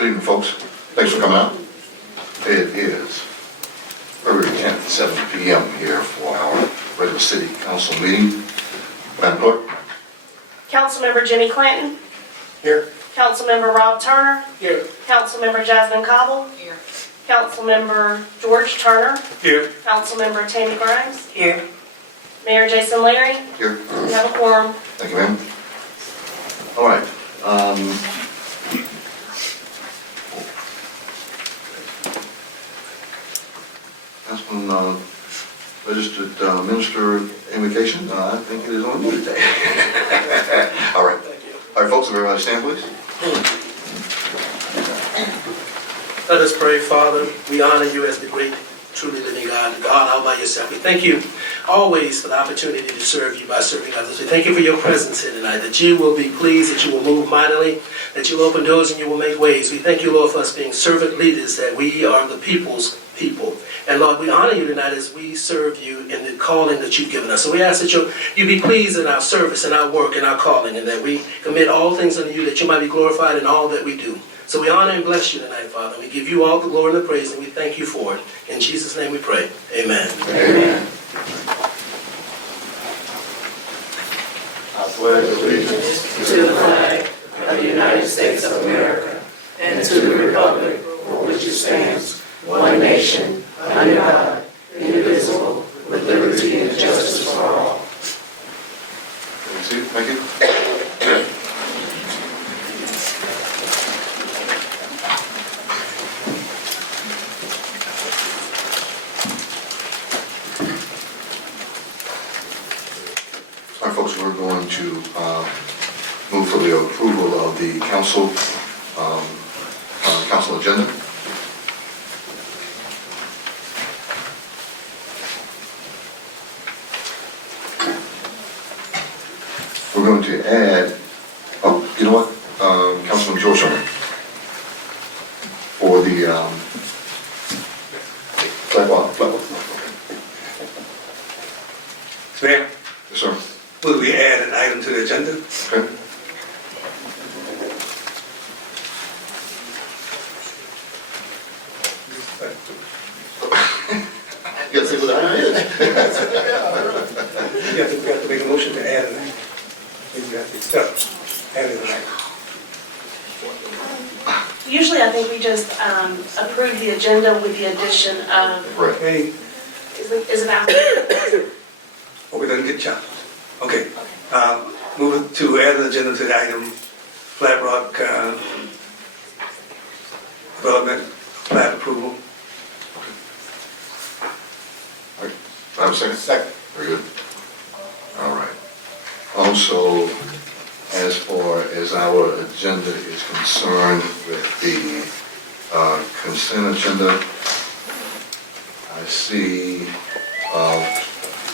Good evening, folks. Thanks for coming out. It is February 10th, 7 p.m. here for our regular city council meeting. Madam Clerk. Councilmember Jimmy Clanton. Here. Councilmember Rob Turner. Here. Councilmember Jasmine Cobble. Here. Councilmember George Turner. Here. Councilmember Tammy Grimes. Here. Mayor Jason Leary. Here. We have a quorum. Thank you, ma'am. All right. Councilman, registered minister in vacation. I think it is on you today. All right. All right, folks, everybody stand, please. Let us pray. Father, we honor you as the great, truly living God, the God all by yourself. We thank you always for the opportunity to serve you by serving others. We thank you for your presence here tonight, that you will be pleased, that you will move mightily, that you will open doors and you will make ways. We thank you, Lord, for us being servant leaders, that we are the people's people. And Lord, we honor you tonight as we serve you in the calling that you've given us. So we ask that you be pleased in our service and our work and our calling, and that we commit all things unto you, that you might be glorified in all that we do. So we honor and bless you tonight, Father. We give you all the glory and the praise, and we thank you for it. In Jesus' name we pray. Amen. Amen. I pledge allegiance To the flag of the United States of America and to the republic for which it stands, one nation, under God, indivisible, with liberty and justice for all. Thank you. All right, folks, we're going to move for the approval of the council agenda. We're going to add, oh, you know what, Councilman George Turner, for the flag walk. Mayor, Yes, sir. will we add an item to the agenda? Okay. You gotta say what the item is. You have to make a motion to add an item. You have to accept adding an item. Usually I think we just approve the agenda with the addition of, Right. Hey, is it after? oh, we didn't get challenged. Okay. Move it to add an agenda to the item, Flat Rock Development Plat Approval. All right. I have a second? Second. Very good. All right. Also, as far as our agenda is concerned with the consent agenda, I see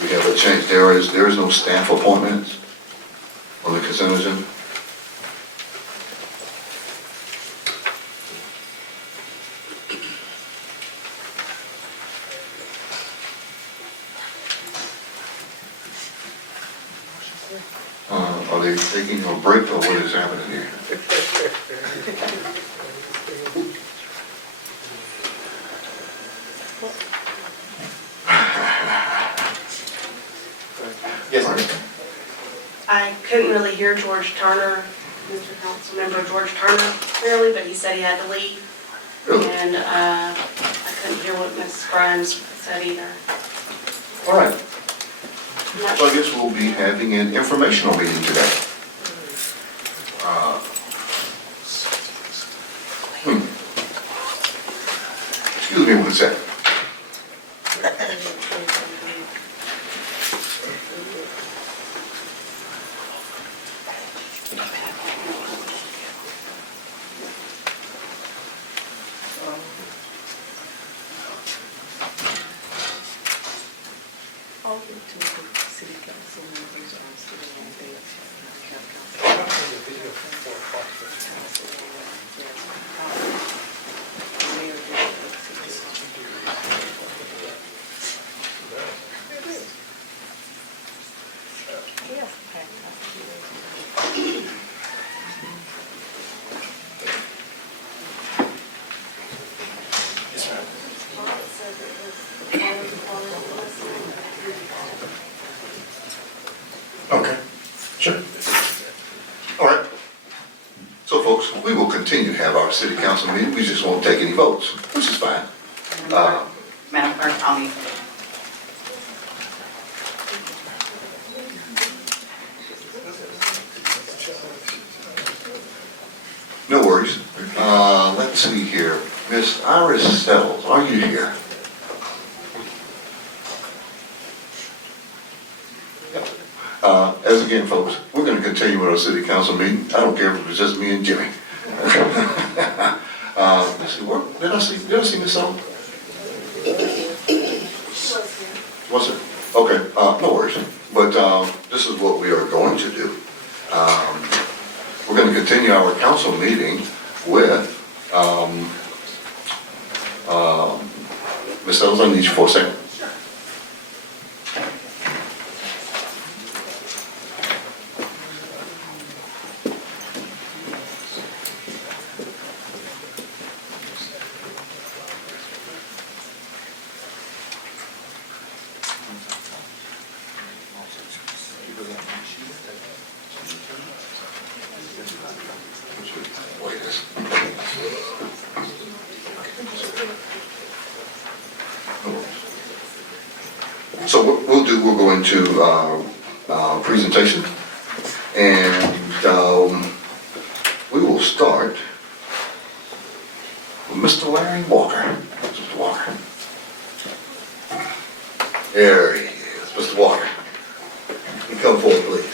we have a change. There is no staff appointments on the consent agenda. Are they taking a break or what is happening here? Yes, I couldn't really hear George Turner, Mr. Councilmember George Turner clearly, but he said he had to leave. Really? And I couldn't hear what Mrs. Grimes said either. All right. I'm not So I sure. guess we'll be having an informational meeting today. Excuse me one second. All the city council members are sitting on the Okay, sure. All right. So folks, we will continue to have our city council meeting. We just won't take any votes, which is fine. Madam Clerk, I'll need. No worries. Let's see here. Miss Iris Settles, are you here? As again, folks, we're going to continue with our city council meeting. I don't care if it was just me and Jimmy. Let's see, where, did I see Miss Settles? Was it? Okay, no worries. But this is what we are going to do. We're going to continue our council meeting with Ms. Settles. I need you for a second. So what we'll do, we'll go into presentation, and we will start with Mr. Larry Walker. Mr. Walker. There he is, Mr. Walker. You come forward, please.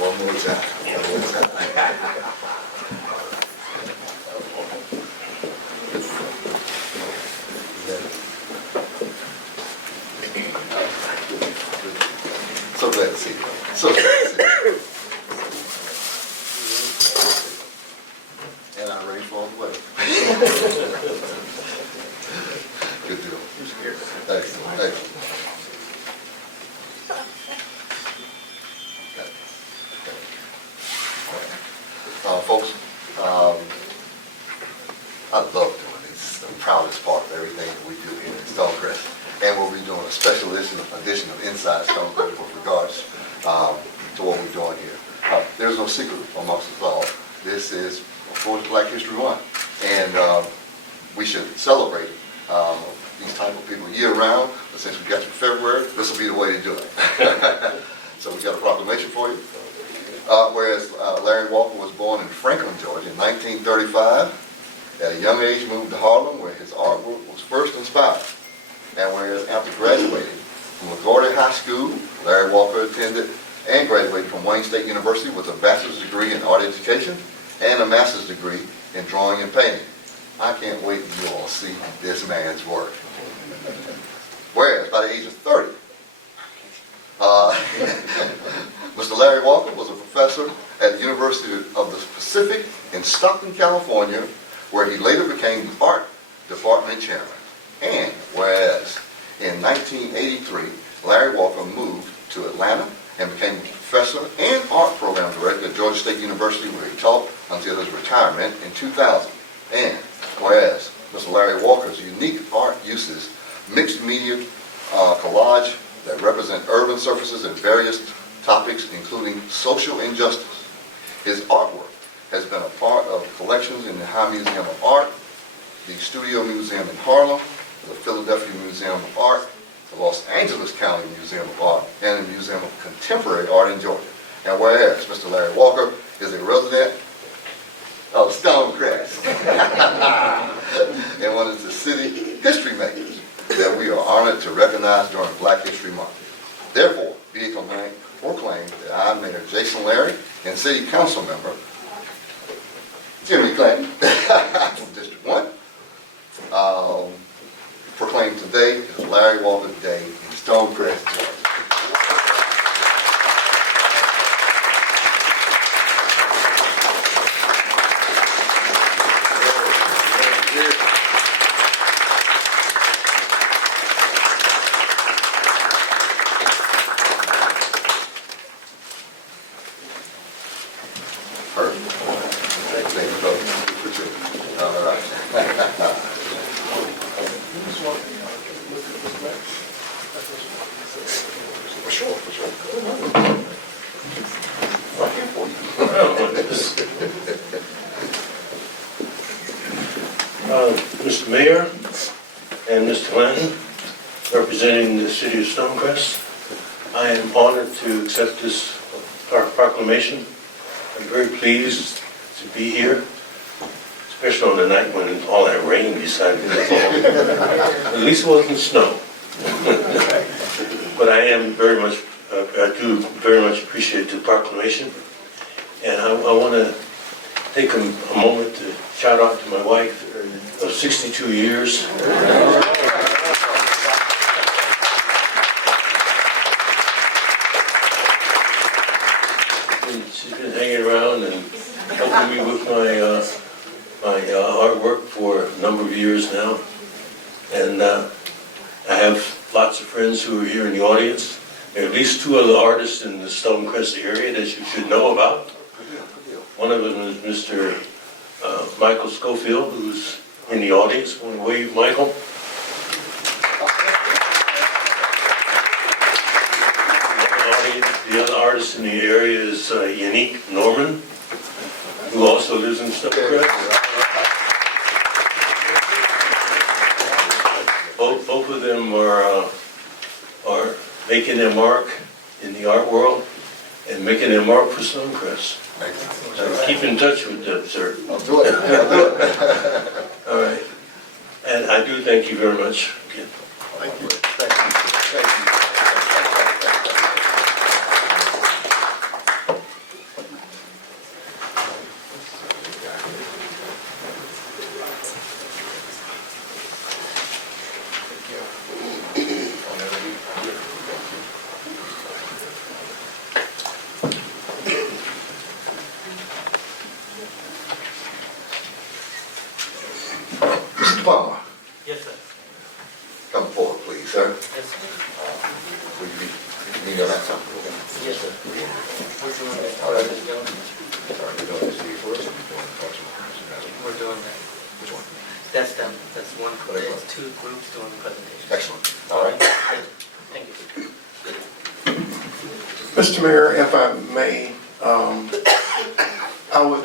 One more time. So glad to see you. So glad to see you. And I'm ready for all the way. Good deal. Excellent. Excellent. Folks, I love doing this. It's the proudest part of everything that we do here at Stonecrest. And we'll be doing a special edition of Inside Stonecrest with regards to what we're doing here. There's no secret amongst us all. This is, of course, Black History Month. And we should celebrate these type of people year round. But since we got through February, this will be the way to do it. So we got a proclamation for you. Whereas Larry Walker was born in Franklin, Georgia in 1935, at a young age moved to Harlem where his artwork was first inspired. And whereas after graduating from LaGuardia High School, Larry Walker attended and graduated from Wayne State University with a bachelor's degree in art education and a master's degree in drawing and painting. I can't wait till you all see this man's work. Whereas by the age of 30, Mr. Larry Walker was a professor at the University of the Pacific in Stockton, California, where he later became the art department chairman. And whereas in 1983, Larry Walker moved to Atlanta and became a professor and art program director at Georgia State University, where he taught until his retirement in 2000. And whereas Mr. Larry Walker's unique art uses mixed media collage that represent urban surfaces and various topics, including social injustice. His artwork has been a part of collections in the High Museum of Art, the Studio Museum in Harlem, the Philadelphia Museum of Art, the Los Angeles County Museum of Art, and the Museum of Contemporary Art in Georgia. And whereas Mr. Larry Walker is a resident of Stonecrest and one of the city history makers that we are honored to recognize during Black History Month. Therefore, be it proclaimed that I, Mayor Jason Larry, and City Council Member Jimmy Clanton from District 1, proclaim today is Larry Walker Day in Stonecrest, Georgia. Perfect. Thank you, brother. Good for you. All right. For sure, for sure. Right here for you. Mr. Mayor and Mr. Clanton, representing the city of Stonecrest, I am honored to accept this proclamation. I'm very pleased to be here, especially on the night when all that rain decided to fall. At least it wasn't snow. But I do very much appreciate the proclamation. And I want to take a moment to shout out to my wife of 62 years. And she's been hanging around and helping me with my artwork for a number of years now. And I have lots of friends who are here in the audience. There are at least two other artists in the Stonecrest area that you should know about. One of them is Mr. Michael Schofield, who's in the audience. Want to wave, Michael? The other artist in the area is Yannick Norman, who also lives in Stonecrest. Both of them are making their mark in the art world and making their mark for Stonecrest. Keep in touch with them, sir. I'll do it. I'll do it. All right. And I do thank you very much again. Thank you. Thank you. Thank you. Mr. Palmer, Yes, sir. come forward, please, sir. Yes, sir. Will you need your laptop? Yes, sir. We're doing that. All right. Sorry, you're doing this here first, or you're doing the personal? We're doing that. Which one? That's them. That's one. There's two groups doing the presentation. Excellent. All right. Thank you. Mr. Mayor, if I may, I would,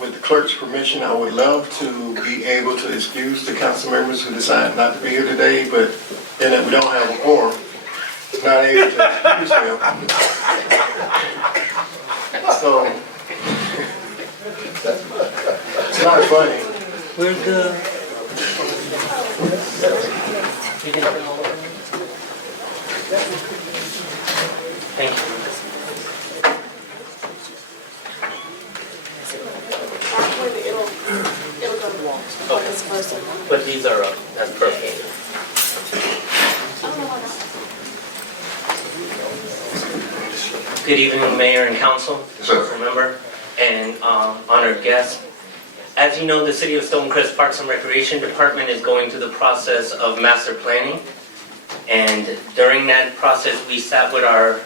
with the clerk's permission, I would love to be able to excuse the council members who decide not to be here today, but then if we don't have a quorum, not able to excuse them. So, it's not funny. We're good. Thank you. Okay. But these are up. That's perfect. Good evening, Mayor and Council, Yes, sir. council member, and honored guests. As you know, the City of Stonecrest Parks and Recreation Department is going through the process of master planning. And during that process, we sat with our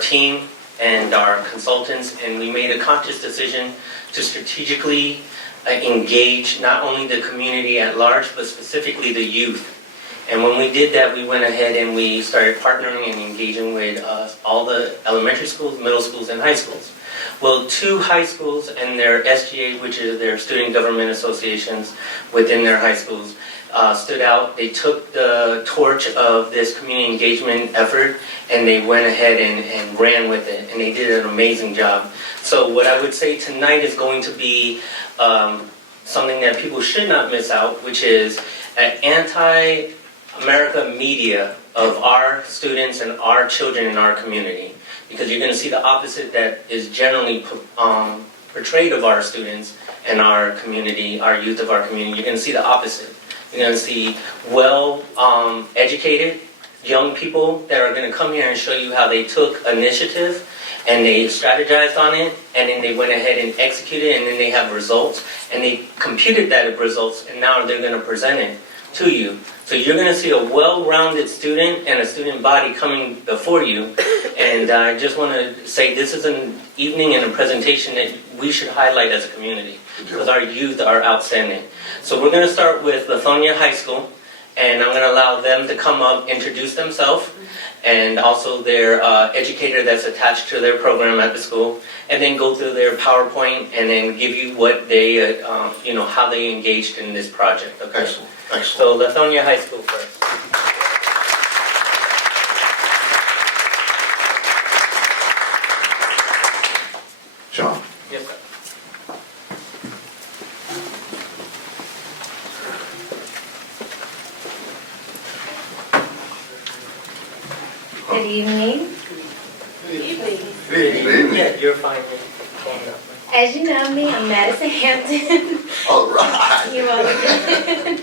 team and our consultants, and we made a conscious decision to strategically engage not only the community at large, but specifically the youth. And when we did that, we went ahead and we started partnering and engaging with all the elementary schools, middle schools, and high schools. Well, two high schools and their SGA, which is their student government associations within their high schools, stood out. They took the torch of this community engagement effort and they went ahead and ran with it, and they did an amazing job. So what I would say tonight is going to be something that people should not miss out, which is an anti-America media of our students and our children in our community. Because you're going to see the opposite that is generally portrayed of our students and our community, our youth of our community. You're going to see the opposite. You're going to see well-educated young people that are going to come here and show you how they took initiative and they strategized on it, and then they went ahead and executed, and then they have results, and they computed that results, and now they're going to present it to you. So you're going to see a well-rounded student and a student body coming before you. And I just want to say this is an evening and a presentation that we should highlight as a community because our youth are outstanding. So we're going to start with Lithonia High School, and I'm going to allow them to come up, introduce themselves, and also their educator that's attached to their program at the school, and then go through their PowerPoint and then give you what they, how they engaged in this project. Okay. Excellent, excellent. So Lithonia High School first. John? Yes, sir. Good evening. Good evening. Yeah, you're fine. As you know me, I'm Madison Hampton. All right. You all good.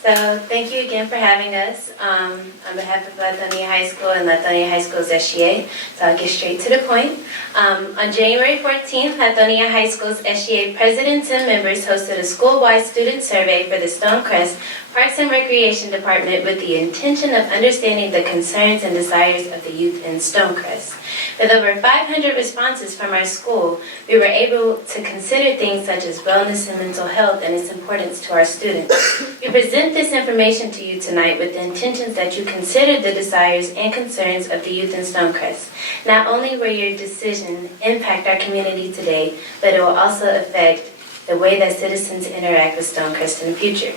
So thank you again for having us on behalf of Lithonia High School and Lithonia High School's SGA. So I'll get straight to the point. On January 14th, Lithonia High School's SGA presidents and members hosted a school-wide student survey for the Stonecrest Parks and Recreation Department with the intention of understanding the concerns and desires of the youth in Stonecrest. With over 500 responses from our school, we were able to consider things such as wellness and mental health and its importance to our students. We present this information to you tonight with the intentions that you consider the desires and concerns of the youth in Stonecrest. Not only will your decision impact our community today, but it will also affect the way that citizens interact with Stonecrest in the future.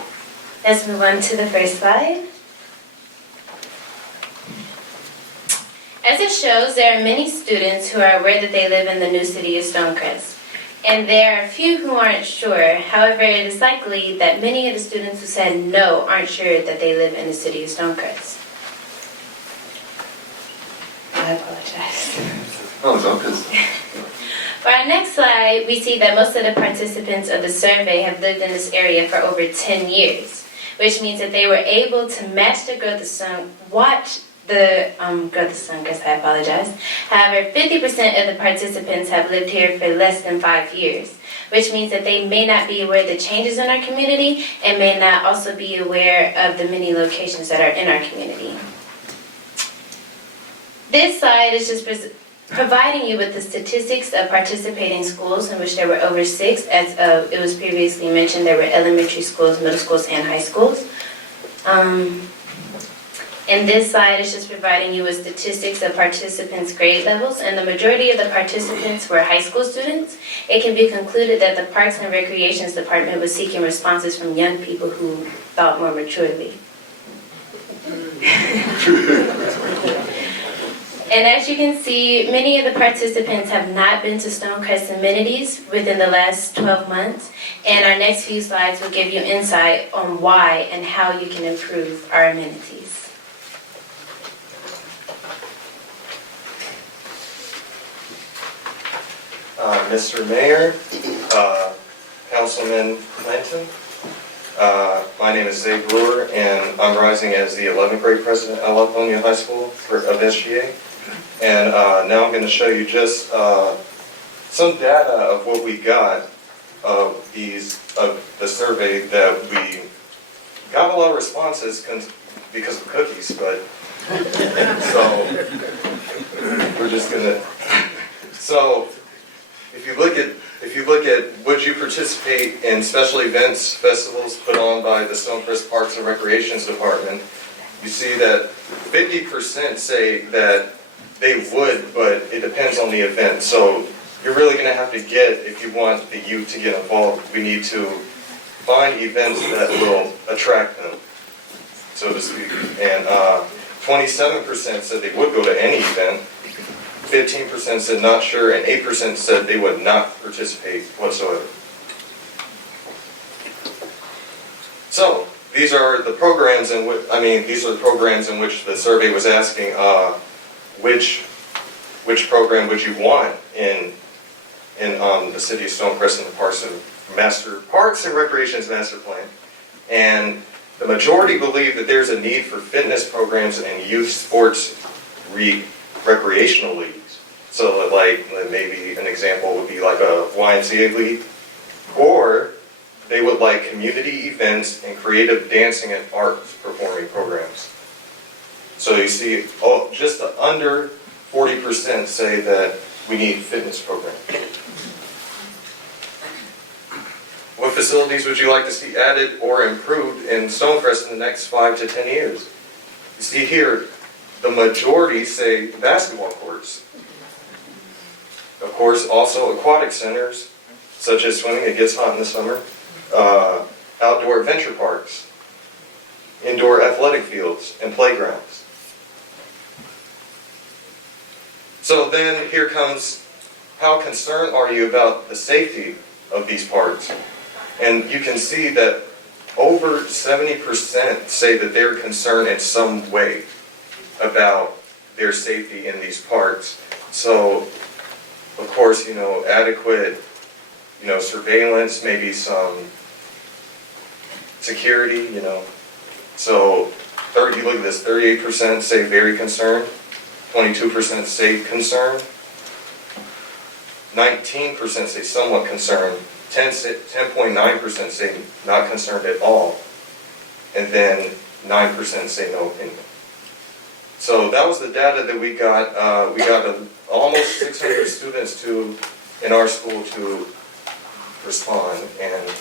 Let's move on to the first slide. As it shows, there are many students who are aware that they live in the new city of Stonecrest. And there are a few who aren't sure. However, it is likely that many of the students who said no aren't sure that they live in the city of Stonecrest. I apologize. Oh, it's okay. For our next slide, we see that most of the participants of the survey have lived in this area for over 10 years, which means that they were able to match the growth of Stonecrest. I apologize. However, 50% of the participants have lived here for less than 5 years, which means that they may not be aware of the changes in our community and may not also be aware of the many locations that are in our community. This slide is just providing you with the statistics of participating schools, in which there were over 6. As it was previously mentioned, there were elementary schools, middle schools, and high schools. And this slide is just providing you with statistics of participants' grade levels, and the majority of the participants were high school students. It can be concluded that the Parks and Recreations Department was seeking responses from young people who thought more maturely. And as you can see, many of the participants have not been to Stonecrest amenities within the last 12 months, and our next few slides will give you insight on why and how you can improve our amenities. Mr. Mayor, Councilman Clanton, my name is Zay Brewer, and I'm rising as the 11th grade president at Lithonia High School of SGA. And now I'm going to show you just some data of what we got of the survey that we got a lot of responses because of cookies, but so we're just going to. So if you look at would you participate in special events, festivals put on by the Stonecrest Parks and Recreations Department, you see that 50% say that they would, but it depends on the event. So you're really going to have to if you want the youth to get involved, we need to find events that will attract them, so to speak. And 27% said they would go to any event, 15% said not sure, and 8% said they would not participate whatsoever. So these are the programs in which the survey was asking which program would you want in the city of Stonecrest and the Parks and Recreations Master Plan. And the majority believe that there's a need for fitness programs and youth sports recreational leagues. So like maybe an example would be like a YMCA league, or they would like community events and creative dancing and arts performing programs. So you see, just under 40% say that we need fitness programs. What facilities would you like to see added or improved in Stonecrest in the next 5 to 10 years? You see here, the majority say basketball courts. Of course, also aquatic centers, such as swimming, it gets hot in the summer, outdoor adventure parks, indoor athletic fields, and playgrounds. So then here comes, how concerned are you about the safety of these parks? And you can see that over 70% say that they're concerned in some way about their safety in these parks. So, of course, adequate, surveillance, maybe some security, So, you look at this, 38% say very concerned, 22% say concerned, 19% say somewhat concerned, 10.9% say not concerned at all, and then 9% say no opinion. So that was the data that we got. We got almost 600 students in our school to respond, and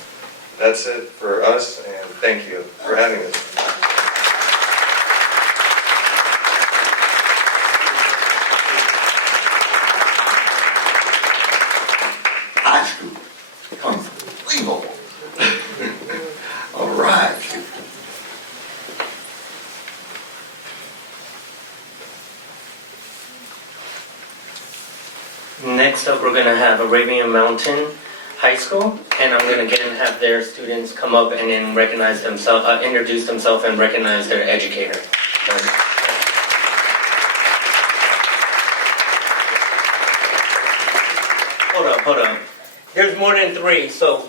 that's it for us, and thank you for having us. High school. Unbelievable. All right. Next up, we're going to have Arabian Mountain High School, and I'm going to again have their students come up and then recognize themselves, introduce themselves, and recognize their educator. Hold up. There's more than 3, so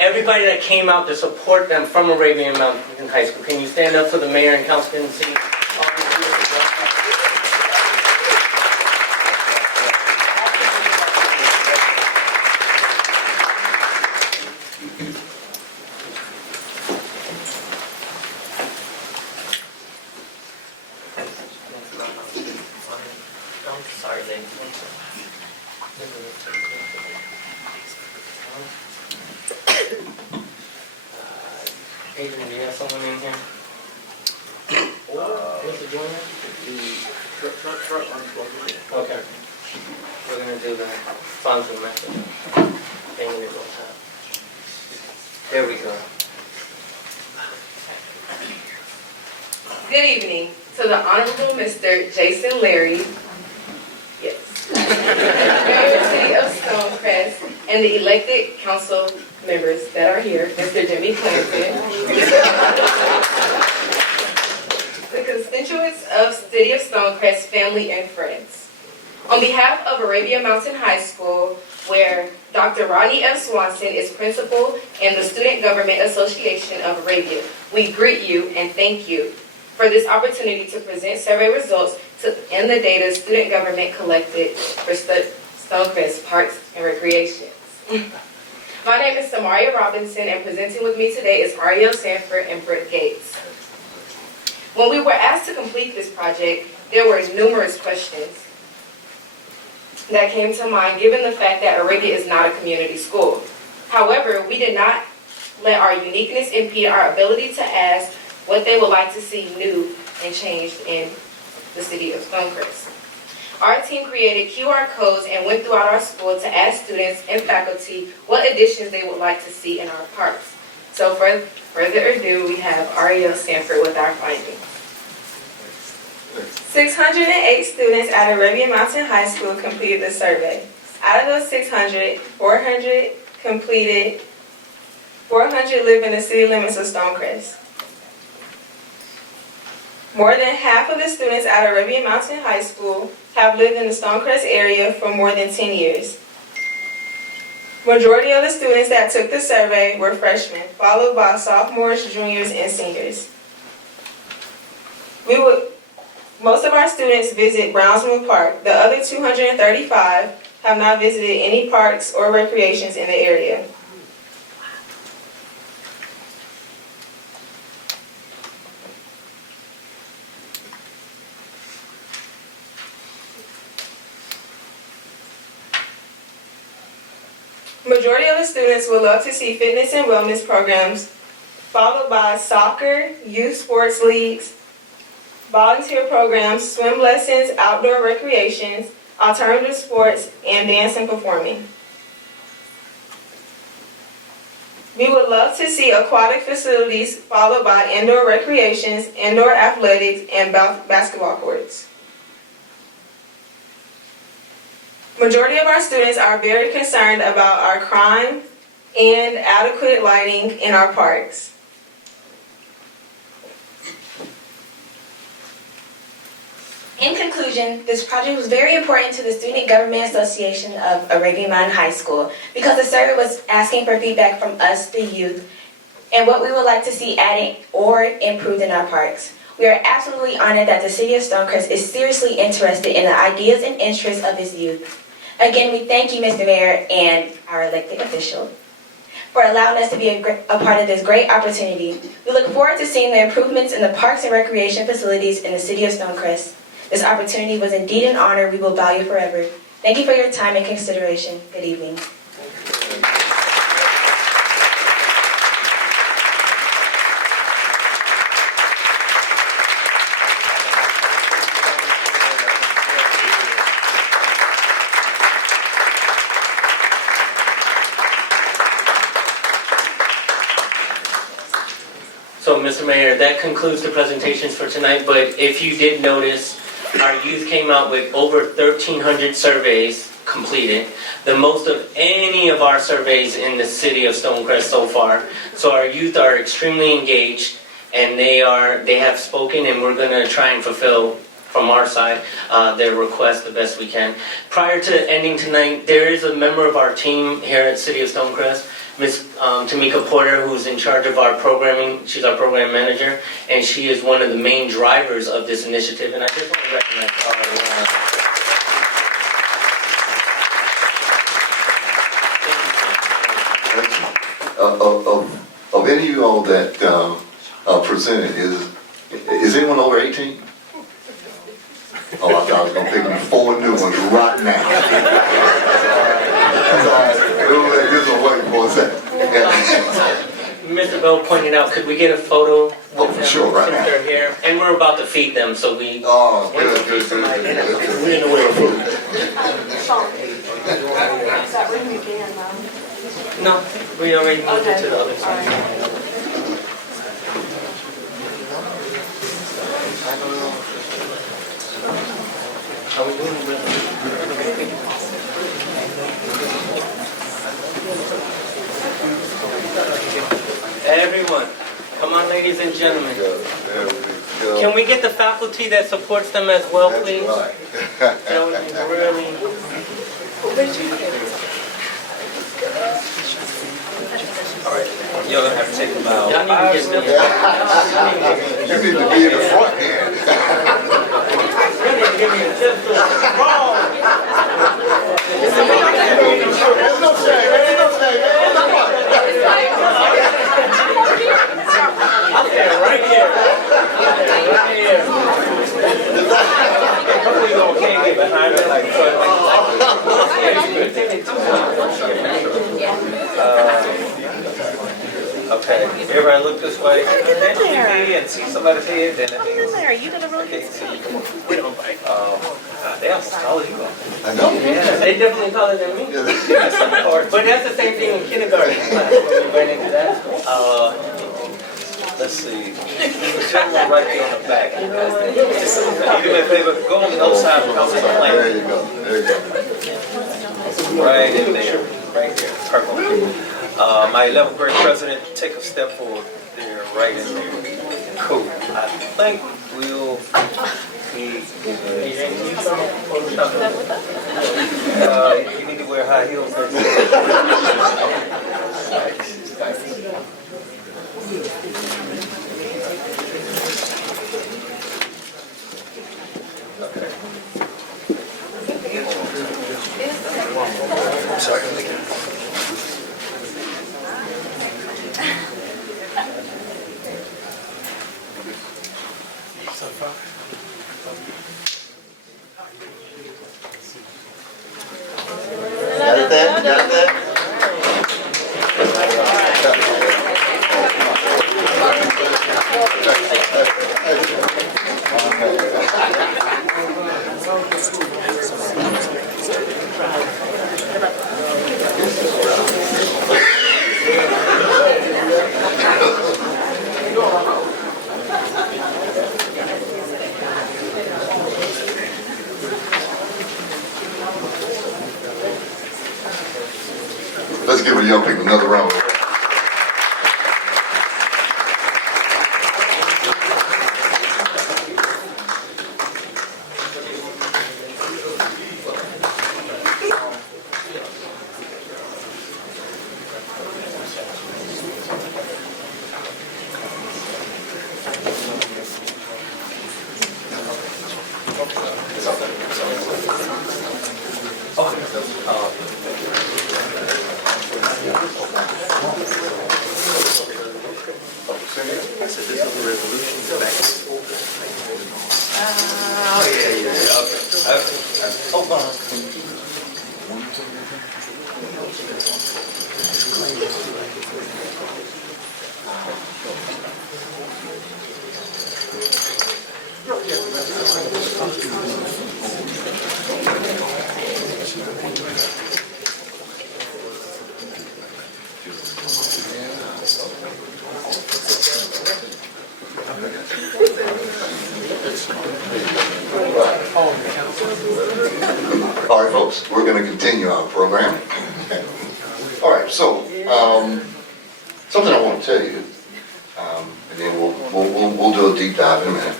everybody that came out to support them from Arabian Mountain High School, can you stand up so the mayor and council can see? I'm sorry, ladies. Adrian, do you have someone in here? What's it doing? Okay. We're gonna do the sponsor method. Thing that goes up. There we go. Good evening to the Honorable Mr. Jason Larry, yes, Mayor of the City of Stonecrest, and the elected council members that are here, Mr. Jimmy Clanton, the constituents of City of Stonecrest, family and friends. On behalf of Arabia Mountain High School, where Dr. Rodney F. Swanson is principal and the Student Government Association of Arabia, we greet you and thank you for this opportunity to present survey results and the data student government collected for Stonecrest Parks and Recreations. My name is Samaria Robinson, and presenting with me today is Ariel Sanford and Britt Gates. When we were asked to complete this project, there were numerous questions that came to mind given the fact that Arabia is not a community school. However, we did not let our uniqueness impede our ability to ask what they would like to see new and changed in the city of Stonecrest. Our team created QR codes and went throughout our school to ask students and faculty what additions they would like to see in our parks. So for further ado, we have Ariel Sanford with our findings. 608 students at Arabian Mountain High School completed the survey. Out of those 600, 400 completed, 400 live in the city limits of Stonecrest. More than half of the students at Arabian Mountain High School have lived in the Stonecrest area for more than 10 years. Majority of the students that took the survey were freshmen, followed by sophomores, juniors, and seniors. Most of our students visit Brownsville Park. The other 235 have not visited any parks or recreations in the area. Majority of the students would love to see fitness and wellness programs, followed by soccer, youth sports leagues, volunteer programs, swim lessons, outdoor recreations, alternative sports, and dance and performing. We would love to see aquatic facilities followed by indoor recreations, indoor athletics, and basketball courts. Majority of our students are very concerned about our crime and adequate lighting in our parks. In conclusion, this project was very important to the Student Government Association of Arabian Mountain High School because the survey was asking for feedback from us, the youth, and what we would like to see added or improved in our parks. We are absolutely honored that the City of Stonecrest is seriously interested in the ideas and interests of its youth. Again, we thank you, Mr. Mayor, and our elected official, for allowing us to be a part of this great opportunity. We look forward to seeing the improvements in the parks and recreation facilities in the City of Stonecrest. This opportunity was indeed an honor we will value forever. Thank you for your time and consideration. Good evening. So, Mr. Mayor, that concludes the presentations for tonight, but if you did notice, our youth came out with over 1,300 surveys completed, the most of any of our surveys in the City of Stonecrest so far. So our youth are extremely engaged, and they have spoken, and we're going to try and fulfill from our side their request the best we can. Prior to ending tonight, there is a member of our team here at City of Stonecrest, Ms. Tamika Porter, who's in charge of our programming. She's our program manager, and she is one of the main drivers of this initiative, and I just want to recognize her. Of any of you all that presented, is anyone over 18? Oh, I thought I was going to pick you 4 new ones right now. We'll let this one wait for a second. Mr. Bell pointed out, could we get a photo? Oh, for sure, right now. They're here, and we're about to feed them, so we... Oh, good. We're in the way of food. That room again, though. No, we already moved it to the other side. Are we doing with Everyone, come on, ladies and gentlemen. Can we get the faculty that supports them as well, please? That would be really... All right, you're gonna have to take them out. Y'all need to get them. You need to be in the front here. You need to give me a gentle wrong. There's no shame, man. There's no shame, man. I'll stand right here. Right here. Hopefully you can't get behind me like okay, everybody look this way. And see somebody's head, then it means. Are you gonna really Okay, so you come over. They are as tall as you are. I know. Yeah, they definitely taller than me. But that's the same thing in kindergarten class when we went into that. Let's see. The gentleman right there on the back. You do me a favor, go on the other side of the house. There you go. There you go. Right in there. Right there. Perfect. My 11th grade president, take a step forward there, right in there. Cool. I think we'll be good. You need to wear high heels. Got that? give the young people another round of applause. All right, folks, we're going to continue our program. All right, so something I want to tell you, and then we'll do a deep dive in a minute.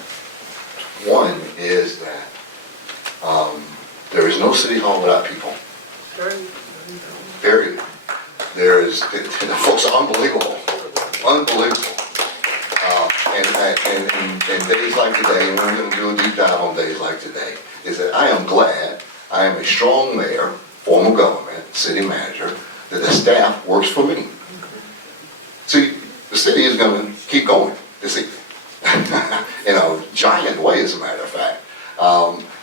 One is that there is no city hall without people. Period. There is, the folks are unbelievable, unbelievable. And days like today, and we're going to do a deep dive on days like today, is that I am glad I am a strong mayor, form of government, city manager, that the staff works for me. See, the city is going to keep going this evening in a giant way, as a matter of fact.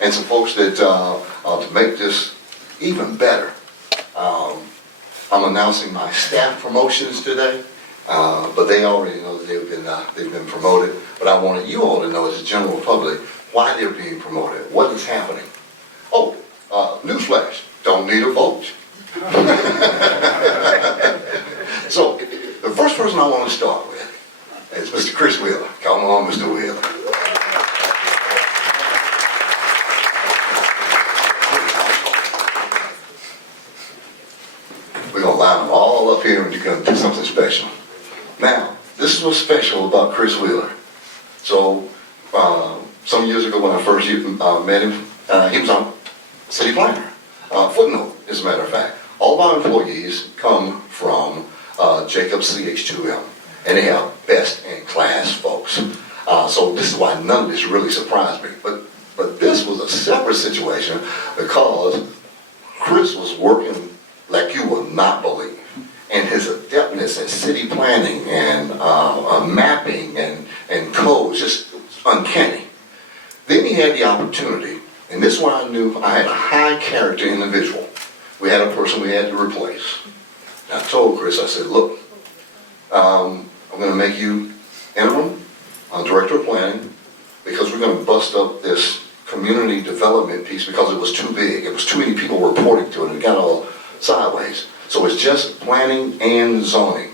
And some folks that, to make this even better, I'm announcing my staff promotions today. But they already know that they've been promoted. But I wanted you all to know, as a general public, why they're being promoted, what is happening. Oh, newsflash, don't need a vote. So, the first person I want to start with is Mr. Chris Wheeler. Come on, Mr. Wheeler. We're going to line them all up here and you're going to do something special. Now, this is what's special about Chris Wheeler. So, some years ago when I first met him, he was on city planner. Footnote, as a matter of fact, all of our employees come from Jacobs CH2M, and they have best in class folks. So this is why none of this really surprised me. But this was a separate situation because Chris was working like you would not believe. And his adeptness in city planning and mapping and codes, just uncanny. Then he had the opportunity, and this is why I knew I had a high character individual. We had a person we had to replace. And I told Chris, I said, look, I'm going to make you interim director of planning because we're going to bust up this community development piece because it was too big. It was too many people reporting to it and it got all sideways. So it's just planning and zoning,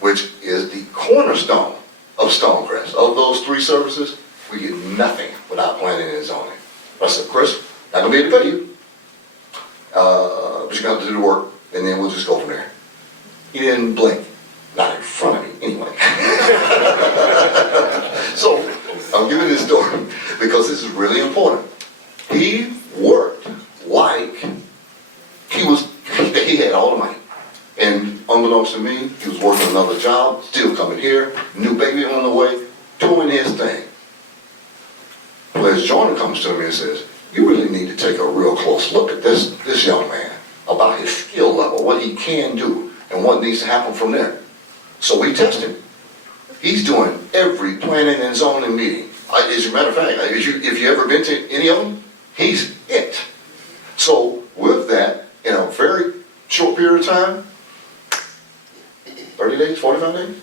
which is the cornerstone of Stonecrest. Of those three services, we get nothing without planning and zoning. I said, Chris, not going to be able to pay you, but you're going to have to do the work, and then we'll just go from there. He didn't blink. Not in front of me, anyway. So, I'm giving this story because this is really important. He worked like he had all the money. And unbeknownst to me, he was working another job, still coming here, new baby on the way, doing his thing. Well, as Jordan comes to me and says, you really need to take a real close look at this young man, about his skill level, what he can do, and what needs to happen from there. So we test him. He's doing every planning and zoning meeting. As a matter of fact, if you ever been to any of them, he's it. So with that, in a very short period of time, 30 days, 45 days,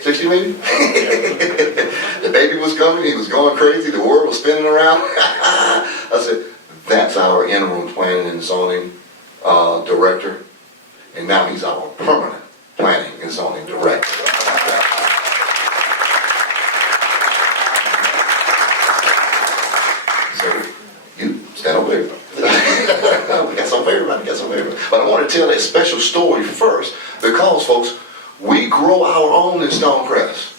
60 maybe? The baby was coming, he was going crazy, the world was spinning around. I said, that's our interim planning and zoning director, and now he's our permanent planning and zoning director. So, you stand over there. We got something for everybody, But I want to tell that special story first because, folks, we grow our own in Stonecrest.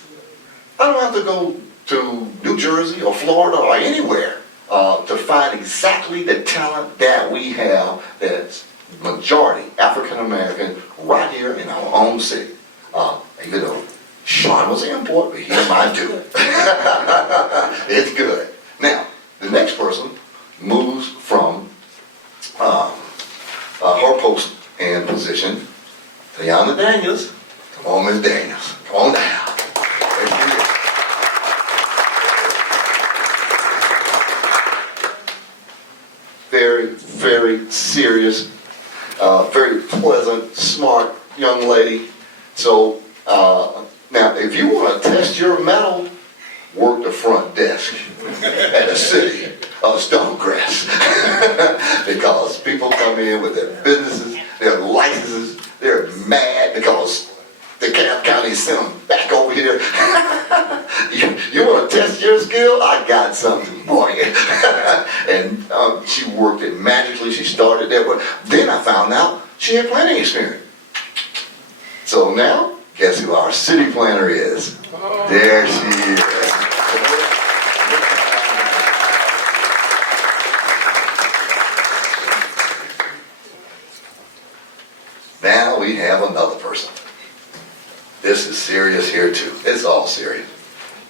I don't have to go to New Jersey or Florida or anywhere to find exactly the talent that we have that's majority African American right here in our own city. Even though Sean was an import, but he's mine too. It's good. Now, the next person moves from her post and position, Tiana Daniels. Come on, Miss Daniels. Come on down. There she is. Very, very serious, very pleasant, smart young lady. So now, if you want to test your mettle, work the front desk at the city of Stonecrest. Because people come in with their businesses, their licenses, they're mad because the county sent them back over here. You want to test your skill? I got something for you. And she worked it magically. She started there, but then I found out she had planning experience. So now, guess who our city planner is? There she is. Now we have another person. This is serious here too. It's all serious.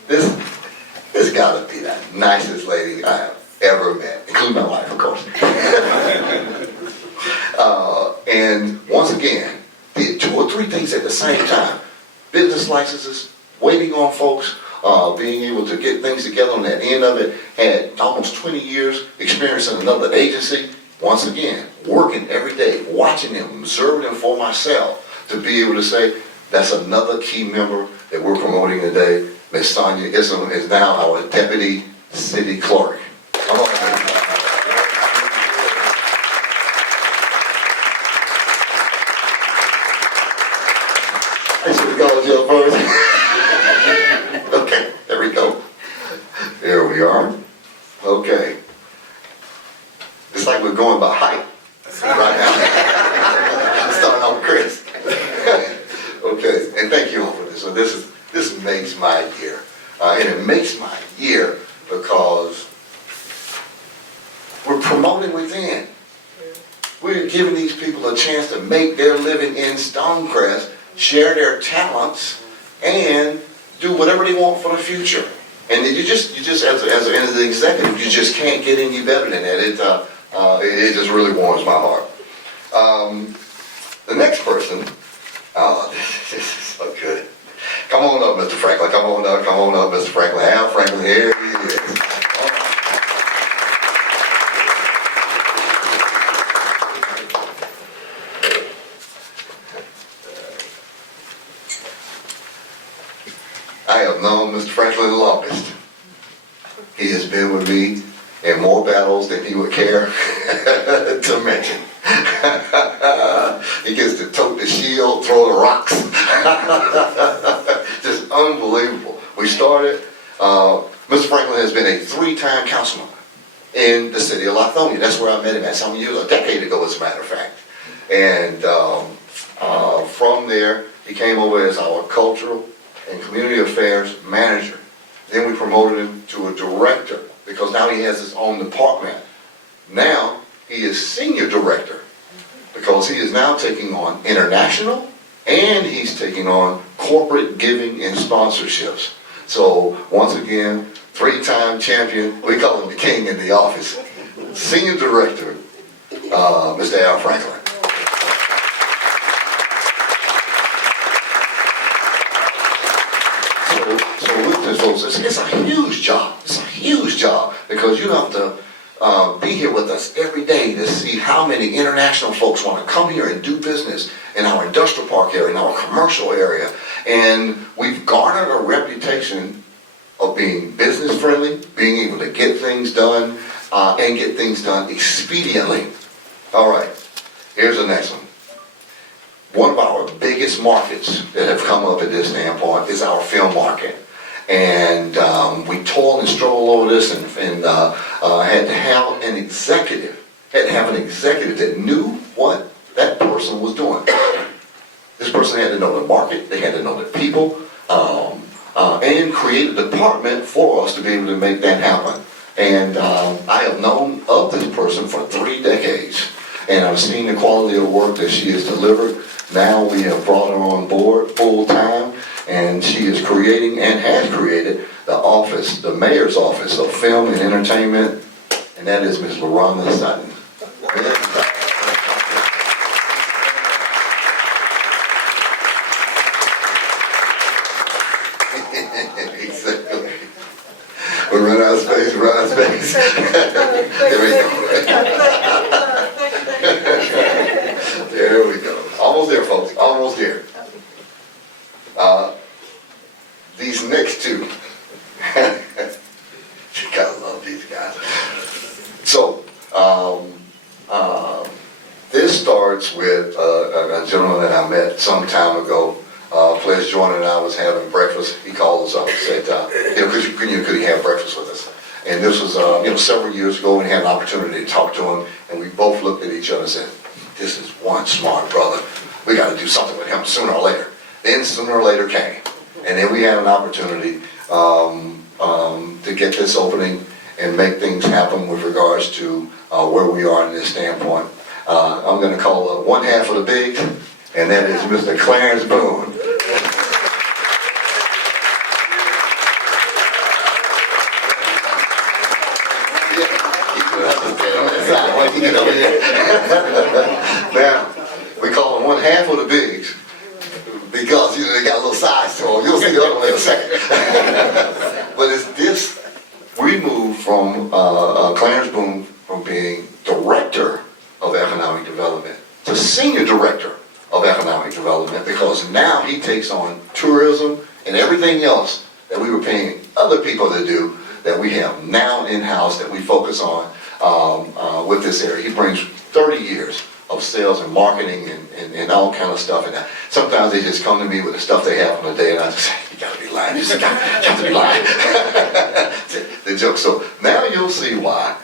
This gotta be the nicest lady I have ever met, including my wife, of course. And once again, did 2 or 3 things at the same time. Business licenses, waiting on folks, being able to get things together on that end of it. Had almost 20 years experience in another agency. Once again, working every day, watching them, observing them for myself, to be able to say, that's another key member that we're promoting today. Ms. Sonia Islam is now our Deputy City Clerk. Come on, I should have called you up first. Okay, there we go. There we are. Okay. It's like we're going by height right now. Starting off Chris. Okay, and thank you all for this. So this makes my year. And it makes my year because we're promoting within. We're giving these people a chance to make their living in Stonecrest, share their talents, and do whatever they want for the future. And you just as an executive, you just can't get any better than that. It just really warms my heart. The next person, this is so good. Come on up, Mr. Franklin. Come on up, Mr. Franklin. Al Franklin, here he is. I have known Mr. Franklin the longest. He has been with me in more battles than he would care to mention. He gets to tote the shield, throw the rocks. Just unbelievable. We started, Mr. Franklin has been a 3-time councilman in the city of Lithonia. That's where I met him at some years, a decade ago as a matter of fact. And from there, he came over as our cultural and community affairs manager. Then we promoted him to a director because now he has his own department. Now he is senior director because he is now taking on international and he's taking on corporate giving and sponsorships. So once again, 3-time champion, we call him the king in the office, senior director, Mr. Al Franklin. So with this, folks, it's a huge job. It's a huge job because you have to be here with us every day to see how many international folks want to come here and do business in our industrial park area, in our commercial area. And we've garnered a reputation of being business friendly, being able to get things done, and get things done expediently. All right, here's the next one. One of our biggest markets that have come up at this standpoint is our film market. And we toiled and strolled over this and had to have an executive that knew what that person was doing. This person had to know the market, they had to know the people, and create a department for us to be able to make that happen. And I have known of this person for 3 decades, and I've seen the quality of work that she has delivered. Now we have brought her on board full time, and she is creating and has created the office, the mayor's office of film and entertainment, and that is Ms. Lorana Sutton. Exactly. We run out of space, run out of space. There we go. There we go. Almost there, folks. Almost there. These next two. You gotta love these guys. So, this starts with a gentleman that I met some time ago. Pledge Joyner and I was having breakfast. He called us up and said, could he have breakfast with us? And this was, several years ago, and we had an opportunity to talk to him, and we both looked at each other and said, this is one smart brother. We got to do something with him sooner or later. Then sooner or later came. And then we had an opportunity to get this opening and make things happen with regards to where we are in this standpoint. I'm going to call one half of the big, and that is Mr. Clarence Boone. Now, we call him one half of the bigs because they got a little size to them. You'll see the other one in a second. But it's this, we moved from Clarence Boone from being director of economic development to senior director of economic development, because now he takes on tourism and everything else that we were paying other people to do that we have now in-house that we focus on with this area. He brings 30 years of sales and marketing and all kind of stuff. And sometimes they just come to me with the stuff they have on the day, and I just say, you gotta be lying. You have to be lying. The joke. So now you'll see why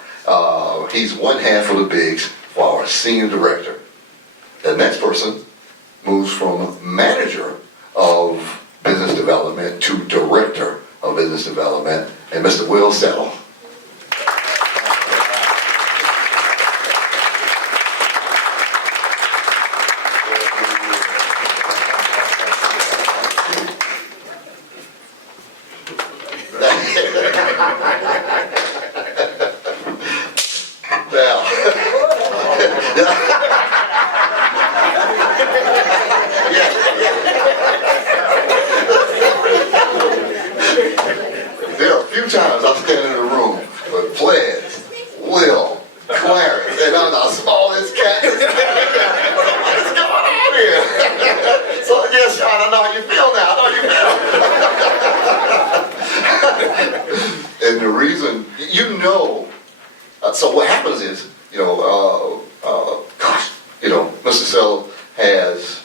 he's one half of the bigs for our senior director. The next person moves from manager of business development to director of business development, and Mr. Will Settle. There are a few times I stand in the room with Pledge, Will, Clarence, and I'm the smallest cat. What is going on here? So yes, Sean, I know how you feel now. I know how you feel. And the reason, so what happens is, Mr. Sell has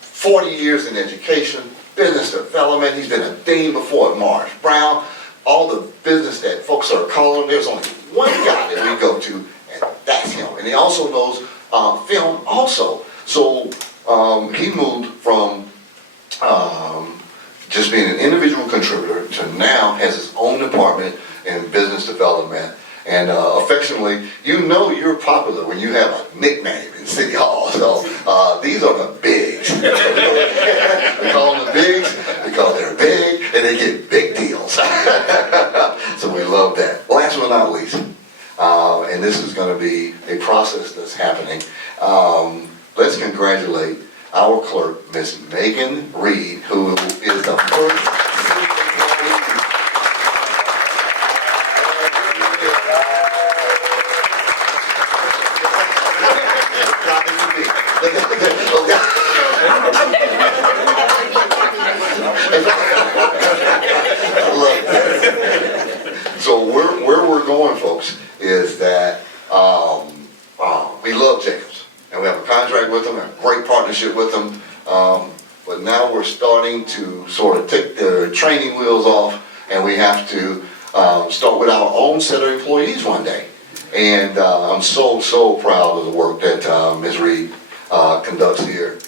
40 years in education, business development. He's been a dean before at Marsh Brown. All the business that folks are calling, there's only one guy that we go to, and that's him. And he also knows film also. So he moved from just being an individual contributor to now has his own department in business development. And affectionately, you're popular when you have a nickname in City Hall. So these are the bigs. We call them the bigs because they're big and they get big deals. So we love that. Last but not least, and this is going to be a process that's happening. Let's congratulate our clerk, Miss Megan Reed, who is the first. So where we're going, folks, is that we love Jacobs, and we have a contract with them, a great partnership with them, but now we're starting to sort of take the training wheels off, and we have to start with our own set of employees one day. And I'm so proud of the work that Ms. Reed conducts here.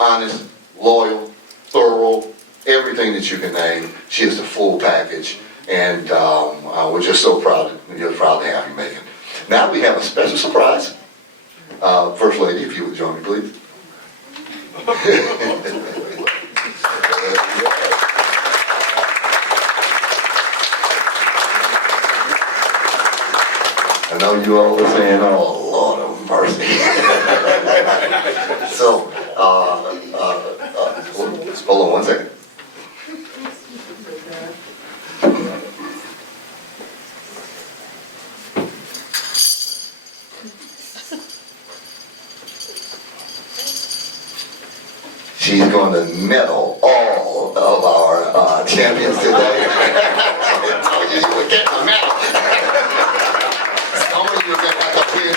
Honest, loyal, thorough, everything that you can name. She is the full package. And we're just so proud to have you, Megan. Now we have a special surprise. First Lady, if you would join me, please. I know you all are saying, oh, Lord of mercy. So, hold on one second. She's going to medal all of our champions today. I didn't tell you you would get a medal. Some of you are going to have to pay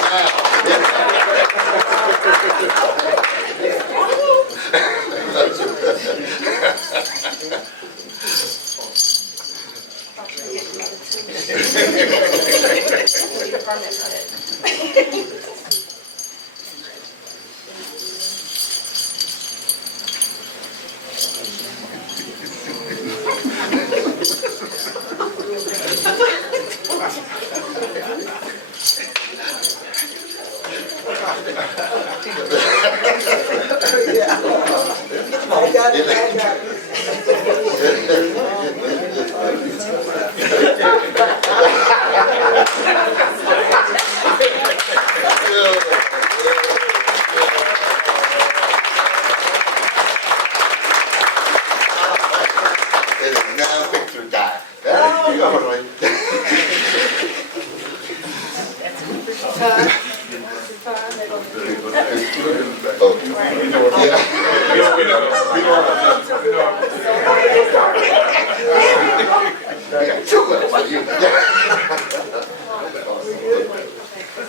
It is now picture time.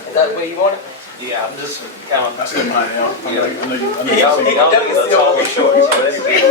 Is that the way you want it? Yeah, I'm just kind of. That's good, man. Yeah. I know you. Y'all can still be short, so that's good.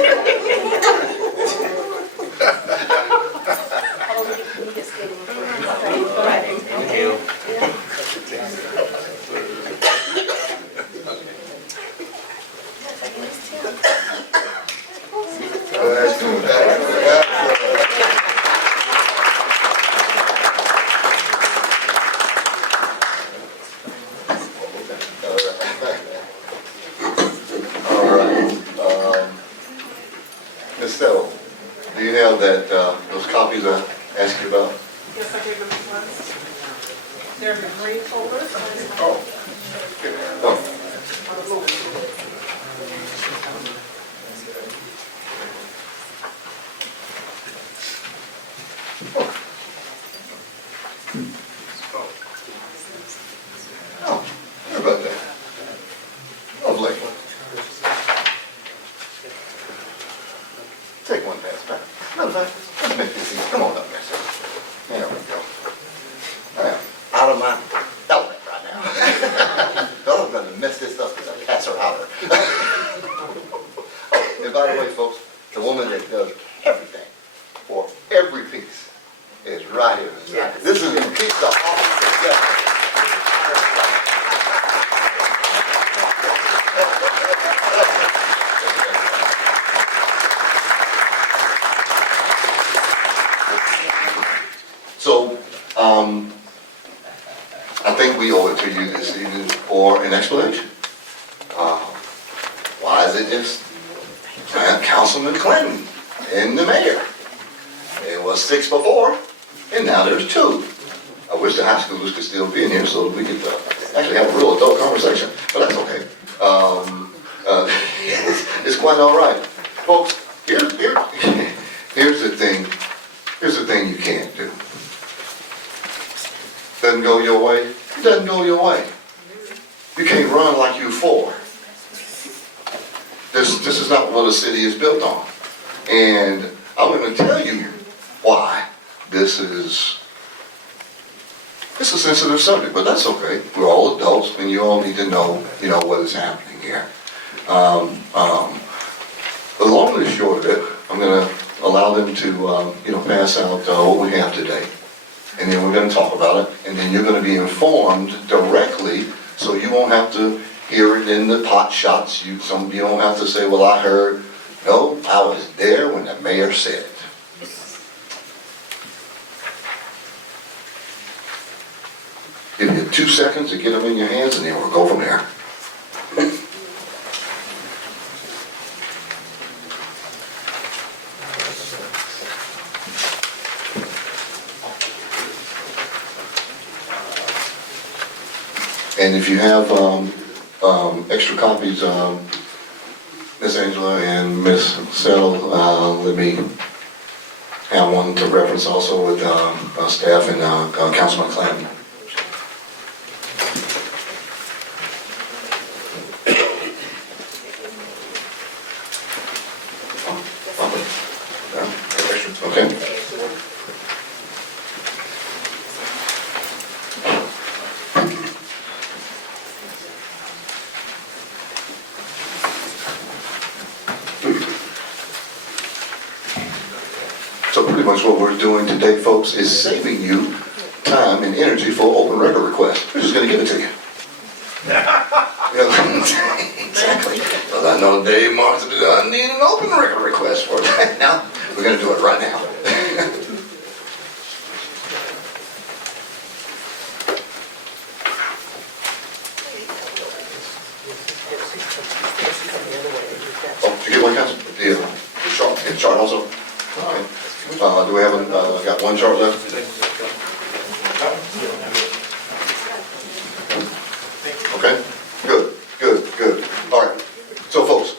Ms. Stella, do you have that, those copies I asked you about? Yes, I gave them once. They're in the green folder. Oh. Oh. Oh, how about that? Lovely. Take one pass back. No, let's make this easy. Come on up, mister. There we go. Now, out of my element right now. I'm going to mess this up because I pass her out. Oh, and by the way, folks, the woman that does everything for every piece is right here. Yes. This is who keeps the office together. So, I think we owe it to you this evening for an explanation. Why is it just Councilman Clinton and the mayor? It was 6 before, and now there's 2. I wish the high schoolers could still be in here so we could actually have a real adult conversation, but that's okay. It's quite all right. Folks, here's the thing. Here's the thing you can't do. Doesn't go your way, it doesn't go your way. You can't run like you're 4. This is not what a city is built on. And I'm going to tell you why this is a sensitive subject, but that's okay. We're all adults, and you all need to know, what is happening here. The long and the short of it, I'm going to allow them to, pass out what we have today. and then we're gonna talk about it, and then you're gonna be informed directly, so you won't have to hear it in the pot shots. You don't have to say, well, I heard. No, I was there when the mayor said it. Give you 2 seconds to get them in your hands, and then we'll go from there. And if you have extra copies, Miss Angela and Miss Settle, let me have one to reference also with staff and Councilman Clanton. Okay. So pretty much what we're doing today, folks, is saving you time and energy for open record requests. We're just going to give it to you. Exactly. Well, I know Dave Martin doesn't need an open record request for that. Now, we're going to do it right now. Oh, did you get one, Council? The chart also? Okay. Do we have got one chart left? Okay, good. All right, so folks,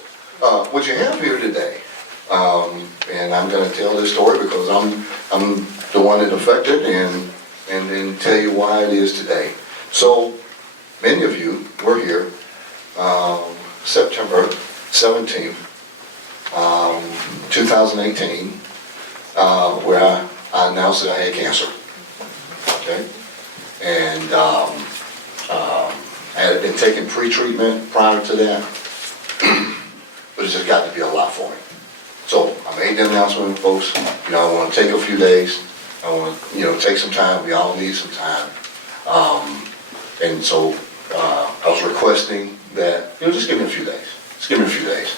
what you have here today, and I'm going to tell this story because I'm the one that affected, and then tell you why it is today. So many of you were here September 17th, 2018, where I announced that I had cancer. Okay, and I had been taking pre-treatment prior to that, but it just got to be a lot for me. So I made the announcement, folks. I want to take a few days. I want to, take some time. We all need some time. And so I was requesting that, just give me a few days. Just give me a few days.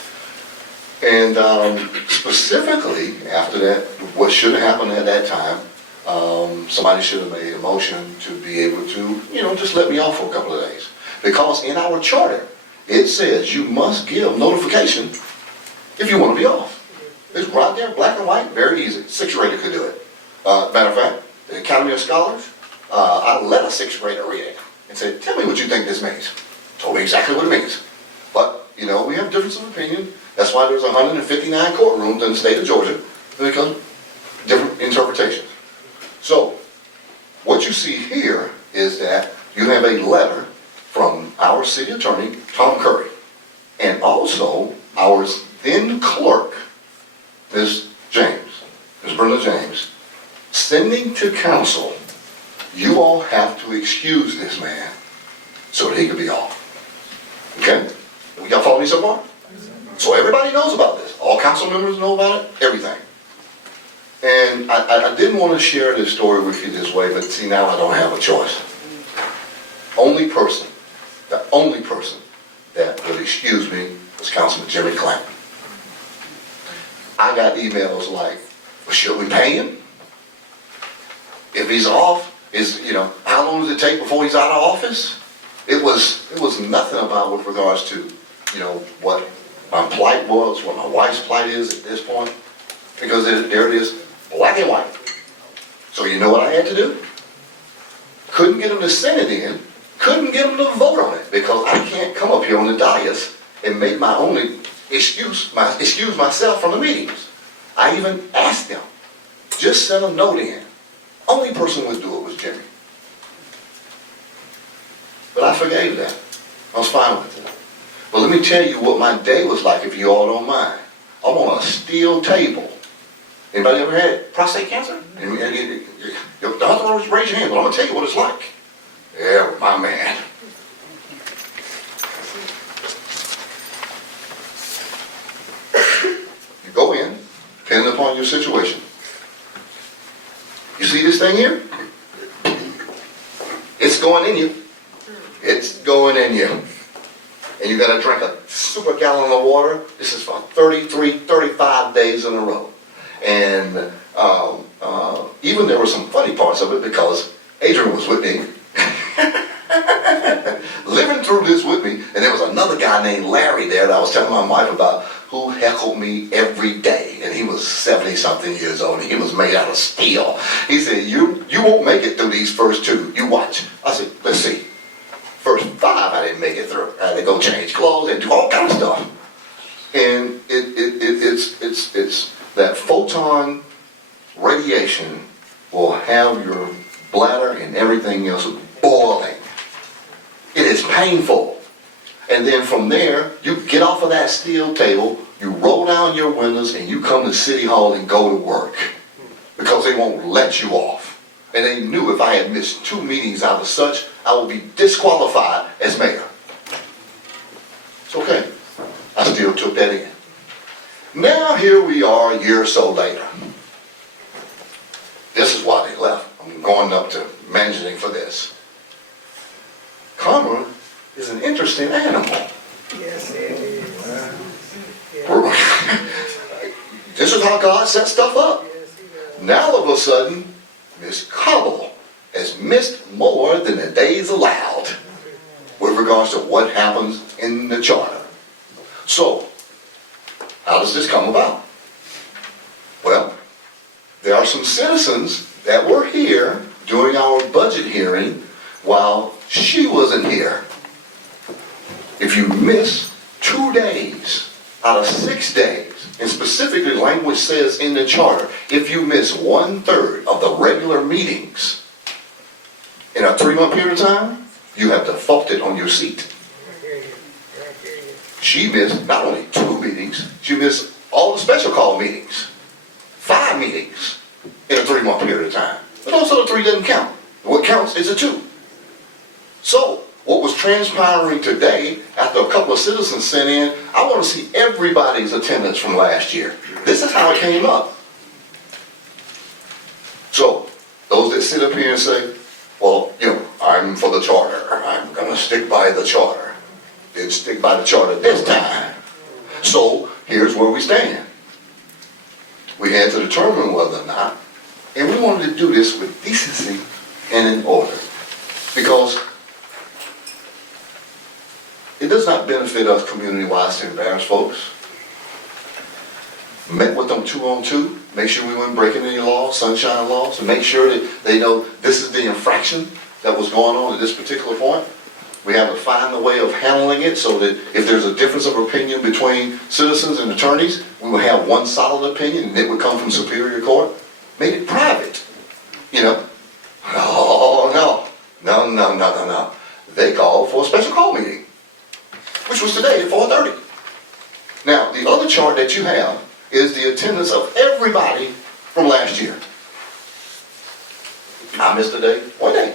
And specifically after that, what should have happened at that time, somebody should have made a motion to be able to, just let me off for a couple of days. Because in our charter, it says you must give notification if you want to be off. It's right there, black and white, very easy. 6th grader could do it. Matter of fact, the Academy of Scholars, I let a 6th grader read it and said, tell me what you think this means. Told me exactly what it means. But, we have difference of opinion. That's why there's 159 courtrooms in the state of Georgia, because different interpretations. So, what you see here is that you have a letter from our city attorney, Tom Curry, and also our then clerk, Ms. Brenda James, sending to council, you all have to excuse this man so that he could be off. Okay? Y'all follow me so far? So everybody knows about this. All council members know about it, everything. And I didn't want to share this story with you this way, but see, now I don't have a choice. The only person that would excuse me was Councilman Jimmy Clanton. I got emails like, well, should we pay him? If he's off, how long does it take before he's out of office? It was nothing about with regards to, what my plight was, what my wife's plight is at this point, because there it is, black and white. So you know what I had to do? Couldn't get him to send it in, couldn't get him to vote on it, because I can't come up here on the dais and make my only excuse myself from the meetings. I even asked them, just send a note in. Only person who would do it was Jimmy. But I forgave that. I was fine with it. But let me tell you what my day was like, if you all don't mind. I'm on a steel table. Anybody ever had prostate cancer? You don't have to always raise your hand, but I'm going to tell you what it's like. Yeah, my man. You go in, depending upon your situation. You see this thing here? It's going in you. It's going in you. And you gotta drink a super gallon of water. This is for 33, 35 days in a row. And even there were some funny parts of it because Adrian was with me, living through this with me, and there was another guy named Larry there that I was telling my wife about, who heckled me every day, and he was 70-something years old, and he was made out of steel. He said, you won't make it through these first 2. You watch. I said, let's see. First 5 I didn't make it through. I had to go change clothes and do all kinds of stuff. And it's that photon radiation will have your bladder and everything else boiling. It is painful. And then from there, you get off of that steel table, you roll down your windows, and you come to City Hall and go to work. Because they won't let you off. And they knew if I had missed 2 meetings out of such, I would be disqualified as mayor. It's okay. I still took that in. Now here we are a year or so later. This is why they left. I'm going up to managing for this. Karma is an interesting animal. Yes, it is. This is how God set stuff up. Now all of a sudden, Miss Cobble has missed more than the days allowed with regards to what happens in the charter. So, how does this come about? Well, there are some citizens that were here during our budget hearing while she wasn't here. If you miss 2 days out of 6 days, and specifically language says in the charter, if you miss 1/3 of the regular meetings in a 3-month period of time, you have defaulted on your seat. She missed not only 2 meetings, she missed all the special call meetings. 5 meetings in a 3-month period of time. But those other 3 doesn't count. What counts is a 2. So, what was transpiring today, after a couple of citizens sent in, I want to see everybody's attendance from last year. This is how it came up. So, those that sit up here and say, well, I'm for the charter. I'm going to stick by the charter. Didn't stick by the charter this time. So, here's where we stand. We had to determine whether or not, and we wanted to do this with decency and in order. Because it does not benefit us community-wise to embarrass folks. Met with them 2-on-2, make sure we weren't breaking any laws, sunshine laws, and make sure that they know this is the infraction that was going on at this particular point. We have to find a way of handling it so that if there's a difference of opinion between citizens and attorneys, we will have one solid opinion and it would come from Superior Court. Made it private, Oh, no. They called for a special call meeting, which was today at 4:30. Now, the other chart that you have is the attendance of everybody from last year. I missed a day, 1 day.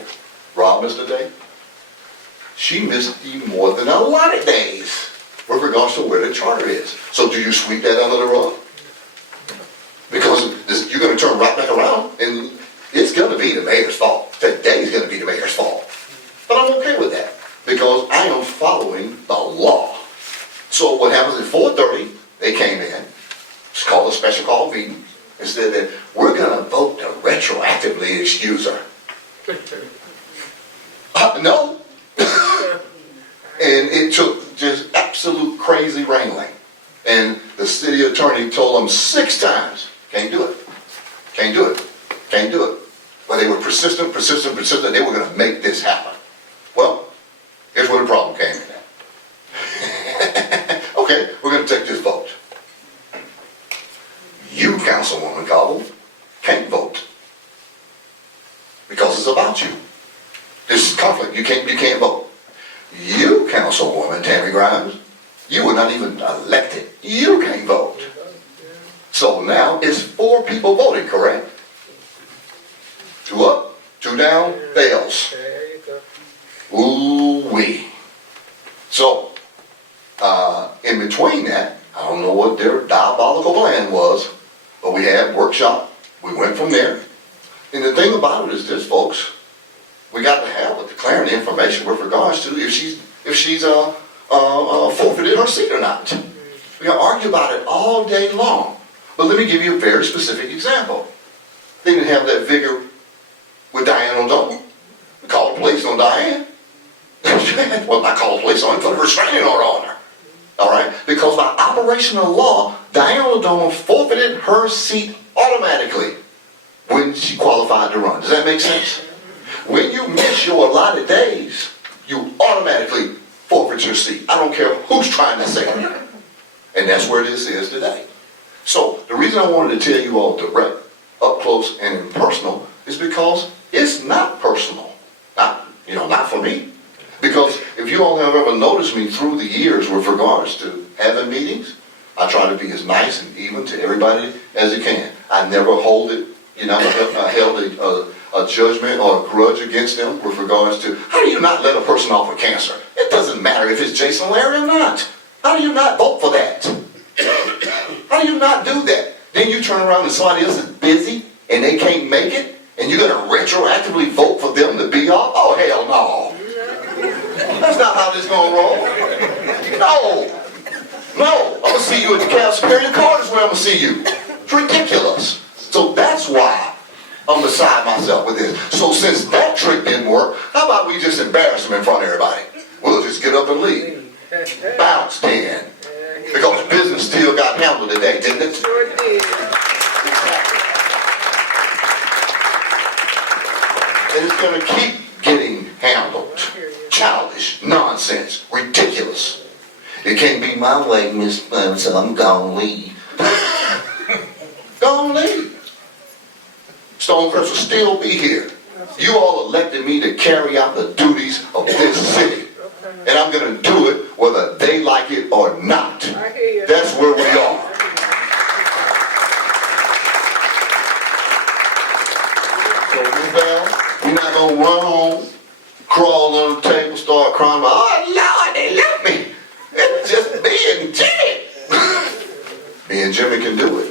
Rob missed a day. She missed even more than a lot of days with regards to where the charter is. So do you sweep that under the rug? Because you're going to turn right back around and it's going to be the mayor's fault. Today's going to be the mayor's fault. But I'm okay with that because I am following the law. So what happens at 4:30, they came in. It's called a special call meeting. And said that we're going to vote to retroactively excuse her. No. And it took just absolute crazy wrangling. And the city attorney told them 6 times, can't do it. Can't do it. Can't do it. But they were persistent. They were going to make this happen. Well, here's where the problem came in at. Okay, we're going to take this vote. You, Councilwoman Cobble, can't vote. Because it's about you. This is conflict. You can't vote. You, Councilwoman Tammy Grimes, you were not even elected. You can't vote. So now it's 4 people voting, correct? 2 up, 2 down, fails. Ooh-wee. So, in between that, I don't know what their diabolical plan was, but we had workshop. We went from there. And the thing about it is this, folks. We got to have what the declaring information with regards to if she's forfeited her seat or not. We can argue about it all day long. But let me give you a very specific example. They didn't have that vigor with Diane O'Donnell. We called the police on Diane. Well, not called the police on her, put a restraining order on her. All right? Because by operation of law, Diane O'Donnell forfeited her seat automatically when she qualified to run. Does that make sense? When you miss your allotted days, you automatically forfeit your seat. I don't care who's trying to say it. And that's where this is today. So the reason I wanted to tell you all direct, up close and impersonal is because it's not personal. Not for me. Because if you all have ever noticed me through the years with regards to having meetings, I try to be as nice and even to everybody as I can. I never hold it, I held a judgment or a grudge against them with regards to, how do you not let a person off with cancer? It doesn't matter if it's Jason Larry or not. How do you not vote for that? How do you not do that? Then you turn around and somebody else is busy and they can't make it, and you're going to retroactively vote for them to be off? Oh, hell no. That's not how this is going to roll. No. I'm going to see you at the Cal Superior Court is where I'm going to see you. It's ridiculous. So that's why I'm beside myself with this. So since that trick didn't work, how about we just embarrass them in front of everybody? We'll just get up and leave. Bounce then. Because business still got handled today, didn't it? Sure did. And it's going to keep getting handled. Childish, nonsense, ridiculous. It can't be my way, Miss Clem, so I'm gonna leave. Gonna leave. Stonecrest will still be here. You all elected me to carry out the duties of this city. And I'm gonna do it whether they like it or not. That's where we are. So we're not gonna run home, crawl on the table, start crying, oh Lord, they left me. It's just me and Jimmy. Me and Jimmy can do it.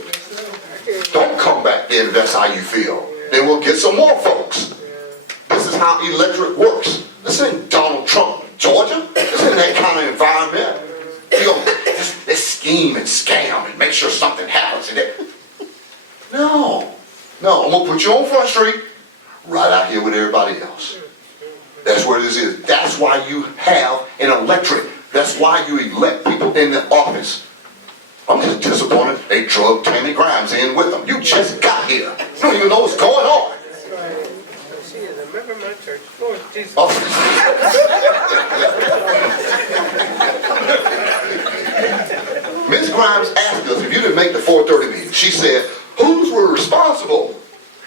Don't come back there if that's how you feel. Then we'll get some more folks. This is how electorate works. This ain't Donald Trump, Georgia. This ain't that kind of environment. You know, this scheme and scam and make sure something happens in it. No, I'm gonna put you on Front Street, right out here with everybody else. That's where this is. That's why you have an electorate. That's why you elect people in the office. I'm just disappointed they drug Tammy Grimes in with them. You just got here. You don't even know what's going on. She is a member of my church. Lord Jesus. Ms. Grimes asked us if you didn't make the 4:30 meeting. She said, who's were responsible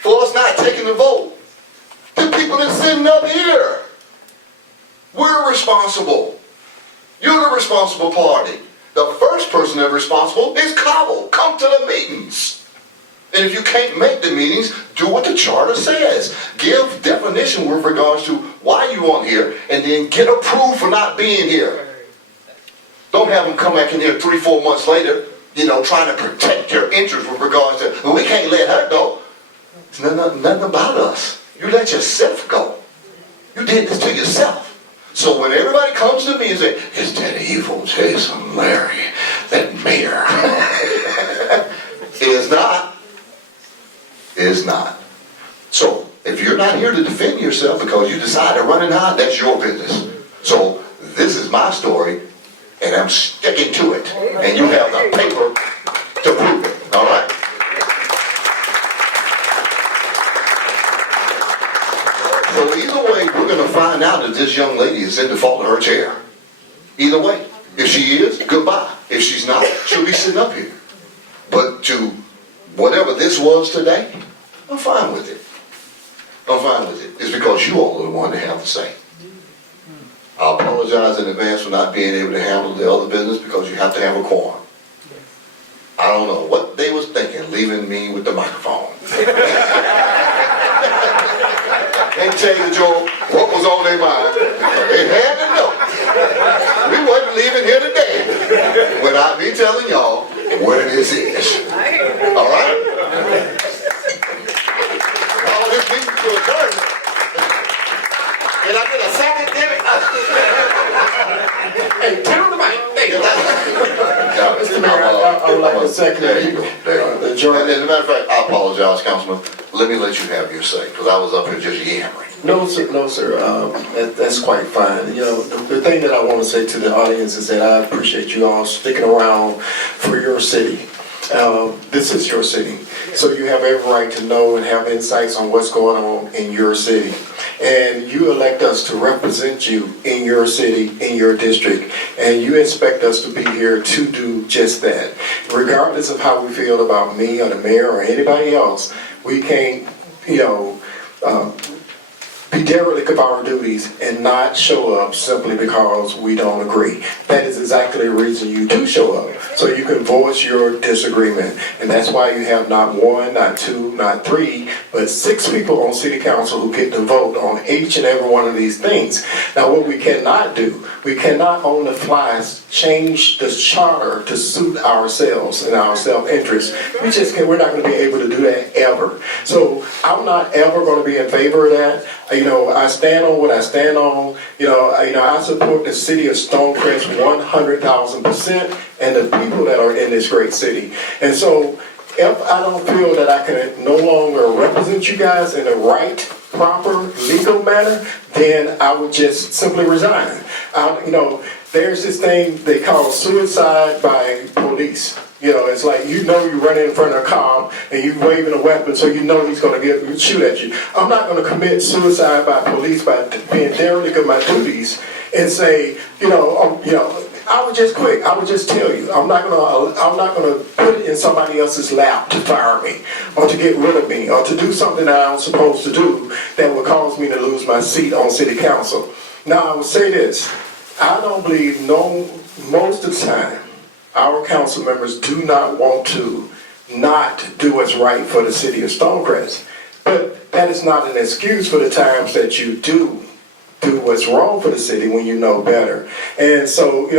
for us not taking the vote? The people that's sitting up here. We're responsible. You're the responsible party. The first person that's responsible is Cobble. Come to the meetings. And if you can't make the meetings, do what the charter says. Give definition with regards to why you aren't here, and then get approved for not being here. Don't have them come back in here 3-4 months later, trying to protect your interests with regards to, well, we can't let her go. It's nothing about us. You let yourself go. You did this to yourself. So when everybody comes to me and say, it's that evil Jason Larry, that mayor. Is not. Is not. So if you're not here to defend yourself because you decide to run and hide, that's your business. So this is my story, and I'm sticking to it. And you have the paper to prove it. All right? So either way, we're going to find out that this young lady is in default of her chair. Either way. If she is, goodbye. If she's not, she'll be sitting up here. But to whatever this was today, I'm fine with it. I'm fine with it. It's because you all are the one that have to say. I apologize in advance for not being able to handle the other business because you have to have a quorum. I don't know what they was thinking, leaving me with the microphone. And tell you, Joe, what was on their mind. They had to know. We wasn't leaving here today without me telling y'all where this is. All right? All this meeting to adjourn. And I get a I would like to second. There you go, there you go. Adjourn. As a matter of fact, I apologize, Councilman. Let me let you have your say, because I was up here just yammering. No, sir, no, sir. That's quite fine. You know, the thing that I want to say to the audience is that I appreciate you all sticking around for your city. This is your city, so you have every right to know and have insights on what's going on in your city. And you elect us to represent you in your city, in your district, and you expect us to be here to do just that. Regardless of how we feel about me or the mayor or anybody else, we can't, be derelict of our duties and not show up simply because we don't agree. That is exactly the reason you do show up, so you can voice your disagreement. And that's why you have not one, not two, not three, but 6 people on city council who get to vote on each and every one of these things. Now, what we cannot do, we cannot on the fly change the charter to suit ourselves and our self-interest. We're not going to be able to do that ever. So I'm not ever going to be in favor of that. I stand on what I stand on. I support the city of Stonecrest 100,000% and the people that are in this great city. And so if I don't feel that I can no longer represent you guys in the right, proper, legal manner, then I would just simply resign. There's this thing they call suicide by police. It's like you run in front of a car and you waving a weapon, so you know he's going to shoot at you. I'm not going to commit suicide by police by being derelict of my duties and say, I would just quit. I would just tell you, I'm not going to put it in somebody else's lap to fire me or to get rid of me or to do something that I'm supposed to do that would cause me to lose my seat on city council. Now, I would say this. I don't believe most of the time our council members do not want to not do what's right for the city of Stonecrest. But that is not an excuse for the times that you do what's wrong for the city when you know better. And so,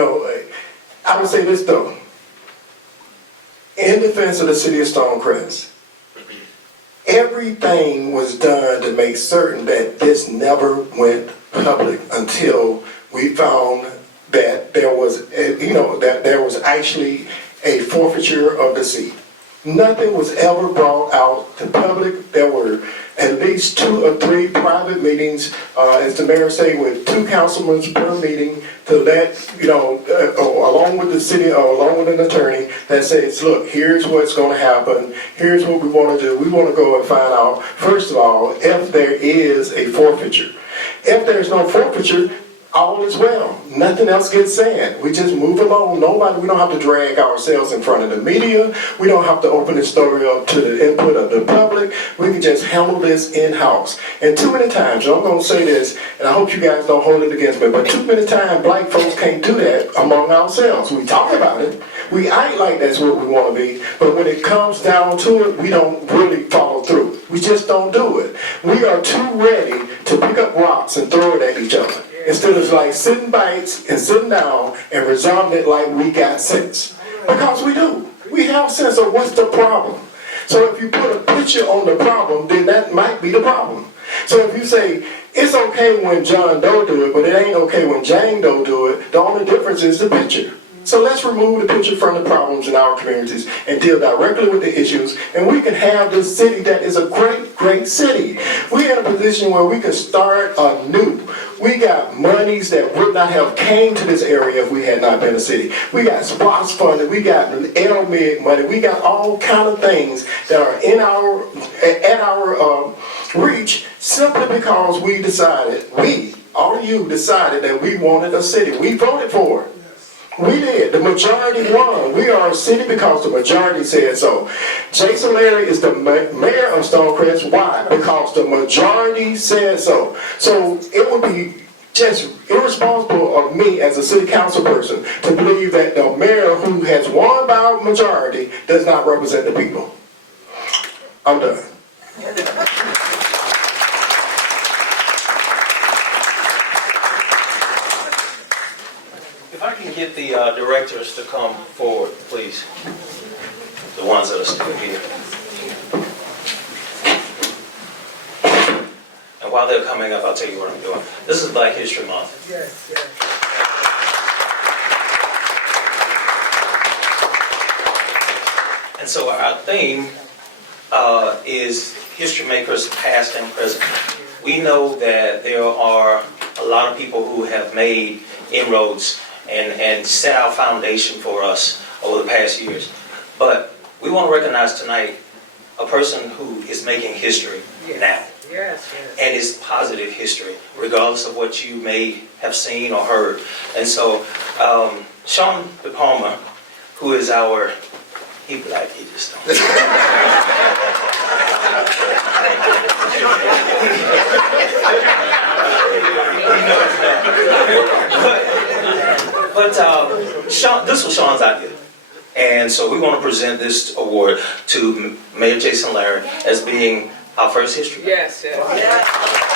I would say this though. In defense of the city of Stonecrest, everything was done to make certain that this never went public until we found that there was actually a forfeiture of the seat. Nothing was ever brought out to public. There were at least 2 or 3 private meetings, as the mayor said, with 2 councilmen per meeting to let, along with the city or along with an attorney that says, look, here's what's going to happen. Here's what we want to do. We want to go and find out, first of all, if there is a forfeiture. If there's no forfeiture, all is well. Nothing else gets said. We just move along. We don't have to drag ourselves in front of the media. We don't have to open the story up to the input of the public. We can just handle this in-house. And too many times, and I'm going to say this, and I hope you guys don't hold it against me, but too many times black folks can't do that among ourselves. We talk about it. We act like that's what we want to be, but when it comes down to it, we don't really follow through. We just don't do it. We are too ready to pick up rocks and throw it at each other, instead of like sitting bites and sitting down and resolving it like we got sense. Because we do. We have sense of what's the problem. So if you put a picture on the problem, then that might be the problem. So if you say, it's okay when John Doe do it, but it ain't okay when Jane Doe do it, the only difference is the picture. So let's remove the picture from the problems in our communities and deal directly with the issues, and we can have this city that is a great, great city. We're in a position where we can start anew. We got monies that would not have came to this area if we had not been a city. We got SPOS funding, we got LMIG money, we got all kind of things that are at our reach simply because we decided, all of you decided that we wanted a city. We voted for it. We did. The majority won. We are a city because the majority said so. Jason Larry is the mayor of Stonecrest. Why? Because the majority said so. So it would be just irresponsible of me as a city council person to believe that the mayor who has won by a majority does not represent the people. I'm done. If I can get the directors to come forward, please. The ones that are still here. And while they're coming up, I'll tell you what I'm doing. This is Black History Month. And so our theme is history makers past and present. We know that there are a lot of people who have made inroads and set our foundation for us over the past years. But we want to recognize tonight a person who is making history now. Yes, And it's positive history, regardless of what you may have seen or heard. And so, Sean De Palma, who is our, he be like, he just don't. But Sean, this was Sean's idea. And so we want to present this award to Mayor Jason Larry as being our first history. yes.